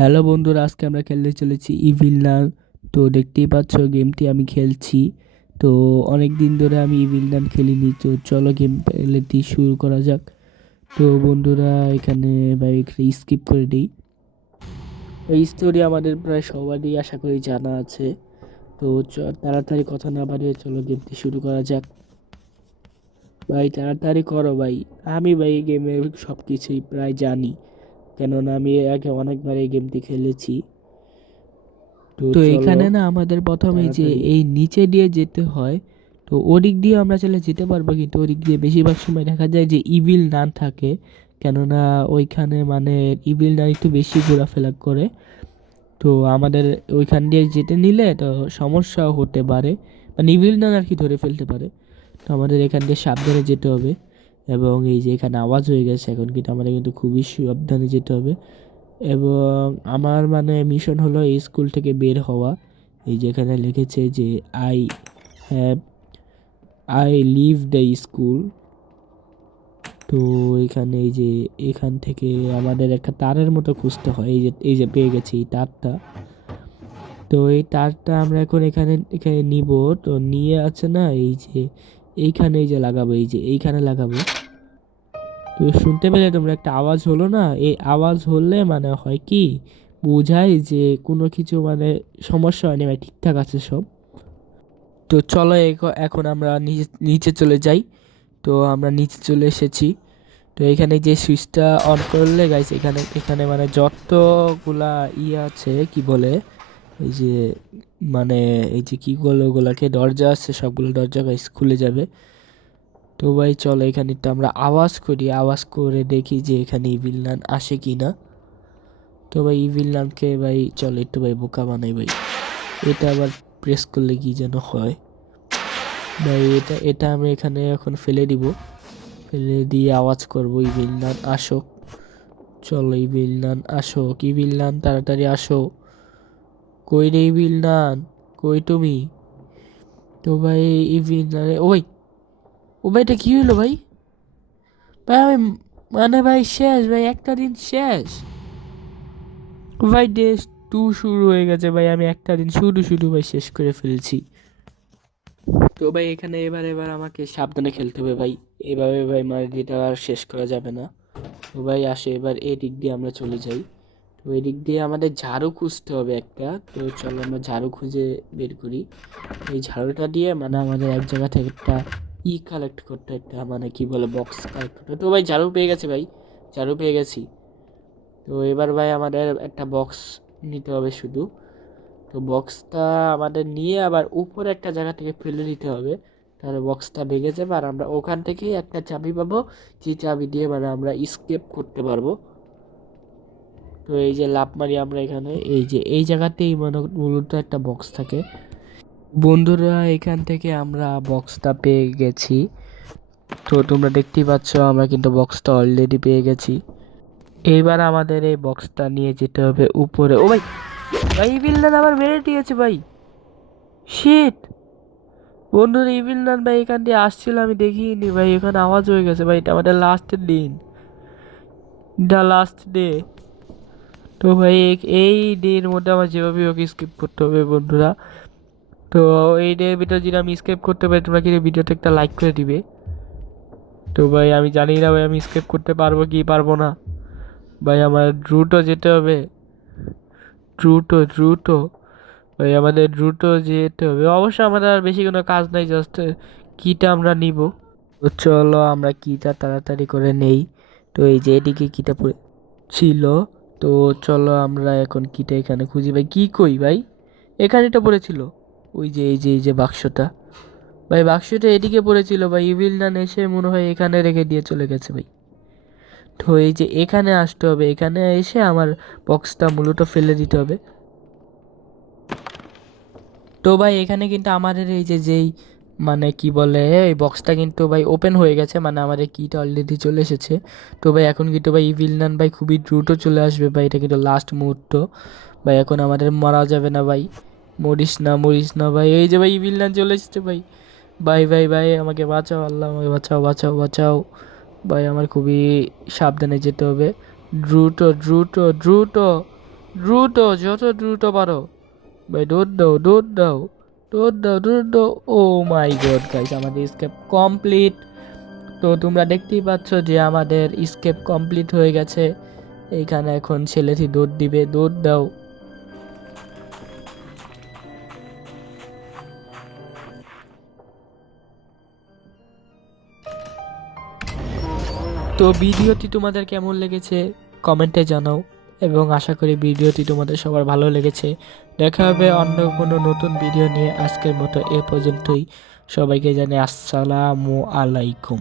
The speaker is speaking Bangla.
হ্যালো বন্ধুরা, আজকে আমরা খেলতে চলেছি ইভিল নান। তো দেখতেই পাচ্ছ গেমটি আমি খেলছি। তো অনেক দিন ধরে আমি ইভিল নান খেলিনি, তো চলো গেম প্লেটি শুরু করা যাক। তো বন্ধুরা এখানে স্কিপ করে দিই। এই স্টোরি আমাদের প্রায় সবারই আশা করি জানা আছে। তো তাড়াতাড়ি কথা না বাড়িয়ে চলো গেমটি শুরু করা যাক। ভাই তাড়াতাড়ি করো ভাই। আমি ভাই গেমের সব কিছুই প্রায় জানি, কেননা আমি আগে অনেকবার এই গেমটি খেলেছি। তো এখানে না আমাদের প্রথমে যে এই নিচে দিয়ে যেতে হয়। তো ওদিক দিয়ে আমরা চলে যেতে পারবো, কিন্তু ওদিক দিয়ে বেশিরভাগ সময় দেখা যায় যে ইভিল নান থাকে, কেননা ওইখানে মানে ইভিল নান একটু বেশি ঘোরাফেরা করে। তো আমাদের ওইখান দিয়ে যেতে নিলে তো সমস্যাও হতে পারে, মানে ইভিল নান আর কি ধরে ফেলতে পারে। তো আমাদের এখান দিয়ে সাবধানে যেতে হবে। এবং এই যে এখানে আওয়াজ হয়ে গেছে, এখন কিন্তু আমাদের কিন্তু খুবই সাবধানে যেতে হবে। এবং আমার মানে মিশন হলো এই স্কুল থেকে বের হওয়া। এই যেখানে লিখেছে যে I have I leave the school. তো এখানে এই যে এখান থেকে আমাদের একটা তারের মতো খুঁজতে হয়। এই যে পেয়ে গেছি এই তারটা। তো এই তারটা আমরা এখন এখানে এখানে নিব। তো নিয়ে আছে না, এই যে এইখানে এই যে লাগাবো, এই যে এইখানে লাগাবো। তো শুনতে পেলে তোমরা একটা আওয়াজ হলো না, এই আওয়াজ হলে মানে হয় কি বোঝায় যে কোনো কিছু মানে সমস্যা হয়নি ভাই, ঠিকঠাক আছে সব। তো চলো এখন আমরা নিচে নিচে চলে যাই। তো আমরা নিচে চলে এসেছি। তো এখানে যে সুইচটা অন করলে গাইস, এখানে এখানে মানে যতগুলা আছে কি বলে, এই যে মানে এই যে কি বলে ওগুলাকে, দরজা আছে, সবগুলো দরজা গাইস খুলে যাবে। তো ভাই চলো এখানে একটু আমরা আওয়াজ করি, আওয়াজ করে দেখি যে এখানে ইভিল নান আসে কি না। তো ভাই ইভিল নানকে ভাই চলো একটু ভাই বোকা বানাই ভাই। এটা আবার প্রেস করলে কি যেন হয় ভাই, এটা এটা আমি এখানে এখন ফেলে দিব। ফেলে দিয়ে আওয়াজ করব, ইভিল নান আসো। চলো ইভিল নান আসো, ইভিল নান তাড়াতাড়ি আসো। কই রে ইভিল নান, কই তুমি? তো ভাই ইভিল নান, ওই ও ভাই এটা কি হলো ভাই? ভাই আমি মানে ভাই শেষ ভাই, একটা দিন শেষ ভাই। ডে 2 শুরু হয়ে গেছে ভাই, আমি একটা দিন শুধু শুধু ভাই শেষ করে ফেলছি। তো ভাই এখানে এবার এবার আমাকে সাবধানে খেলতে হবে ভাই। এভাবে ভাই মারিটা আর শেষ করা যাবে না। তো ভাই আসে এবার এই দিক দিয়ে আমরা চলে যাই। তো এই দিক দিয়ে আমাদের ঝাড়ু খুঁজতে হবে একটা। তো চলো আমরা ঝাড়ু খুঁজে বের করি। এই ঝাড়ুটা দিয়ে মানে আমাদের এক জায়গা থেকে একটা কালেক্ট করতে, একটা মানে কি বলে বক্স কালেক্ট করতে। তো ভাই ঝাড়ু পেয়ে গেছে ভাই, ঝাড়ু পেয়ে গেছি। তো এবার ভাই আমাদের একটা বক্স নিতে হবে শুধু। তো বক্সটা আমাদের নিয়ে আবার উপরে একটা জায়গা থেকে ফেলে দিতে হবে, তাহলে বক্সটা ভেঙে যাবে আর আমরা ওখান থেকেই একটা চাবি পাবো, যে চাবি দিয়ে মানে আমরা স্কেপ করতে পারবো। তো এই যে লাফ মারি আমরা এখানে, এই যে এই জায়গাতেই মানে মূলত একটা বক্স থাকে। বন্ধুরা এখান থেকে আমরা বক্সটা পেয়ে গেছি। তো তোমরা দেখতেই পাচ্ছ আমরা কিন্তু বক্সটা অলরেডি পেয়ে গেছি। এইবার আমাদের এই বক্সটা নিয়ে যেতে হবে উপরে। ও ভাই, ভাই বিল্লান আবার মেরে দিয়েছে ভাই, শিট। বন্ধুরা ইভিল নান ভাই এখান দিয়ে আসছিল, আমি দেখিনি ভাই, এখানে আওয়াজ হয়ে গেছে ভাই। এটা আমাদের লাস্টের দিন, দ্য লাস্ট ডে। তো ভাই এই ডের মধ্যে আমার যেভাবে ওকে স্কিপ করতে হবে বন্ধুরা। তো এই ডের ভিতরে যদি আমি স্কিপ করতে পারি, তোমরা কিন্তু ভিডিওতে একটা লাইক করে দিবে। তো ভাই আমি জানি না ভাই আমি স্কিপ করতে পারবো কি পারবো না ভাই। আমার দ্রুত যেতে হবে, দ্রুত দ্রুত ভাই, আমাদের দ্রুত যেতে হবে। অবশ্য আমাদের আর বেশি কোনো কাজ নাই, জাস্ট কিটা আমরা নিব। তো চলো আমরা কিটা তাড়াতাড়ি করে নেই। তো এই যে এদিকে কিটা পড়ে ছিল। তো চলো আমরা এখন কিটা এখানে খুঁজি ভাই। কি কই ভাই, এখানে তো পড়েছিল। ওই যে এই যে বাক্সটা ভাই, বাক্সটা এদিকে পড়েছিল ভাই। ইভিল নান এসে মনে হয় এখানে রেখে দিয়ে চলে গেছে ভাই। তো এই যে এখানে আসতে হবে, এখানে এসে আমার বক্সটা মূলত ফেলে দিতে হবে। তো ভাই এখানে কিন্তু আমাদের এই যে যেই মানে কি বলে এই বক্সটা কিন্তু ভাই ওপেন হয়ে গেছে, মানে আমাদের কিটা অলরেডি চলে এসেছে। তো ভাই এখন কিন্তু ভাই ইভিল নান ভাই খুবই দ্রুত চলে আসবে ভাই, এটা কিন্তু লাস্ট মুহূর্ত ভাই। এখন আমাদের মারা যাবে না ভাই, মরিস না মরিস না ভাই। এই যে ভাই ইভিল নান চলে এসেছে ভাই। ভাই ভাই ভাই আমাকে বাঁচাও, আল্লাহ আমাকে বাঁচাও বাঁচাও বাঁচাও ভাই। আমার খুবই সাবধানে যেতে হবে, দ্রুত দ্রুত দ্রুত দ্রুত, যত দ্রুত পারো ভাই, দৌড় দাও, দৌড় দাও, দৌড় দাও, দৌড় দাও। ও মাই গড গাইস, আমাদের স্কেপ কমপ্লিট। তো তোমরা দেখতেই পাচ্ছ যে আমাদের স্কেপ কমপ্লিট হয়ে গেছে। এইখানে এখন ছেলেটি দৌড় দিবে, দৌড় দাও। তো ভিডিওটি তোমাদের কেমন লেগেছে কমেন্টে জানাও, এবং আশা করি ভিডিওটি তোমাদের সবার ভালো লেগেছে। দেখা হবে অন্য কোনো নতুন ভিডিও নিয়ে। আজকের মতো এ পর্যন্তই। সবাইকে জানাই আসসালামু আলাইকুম।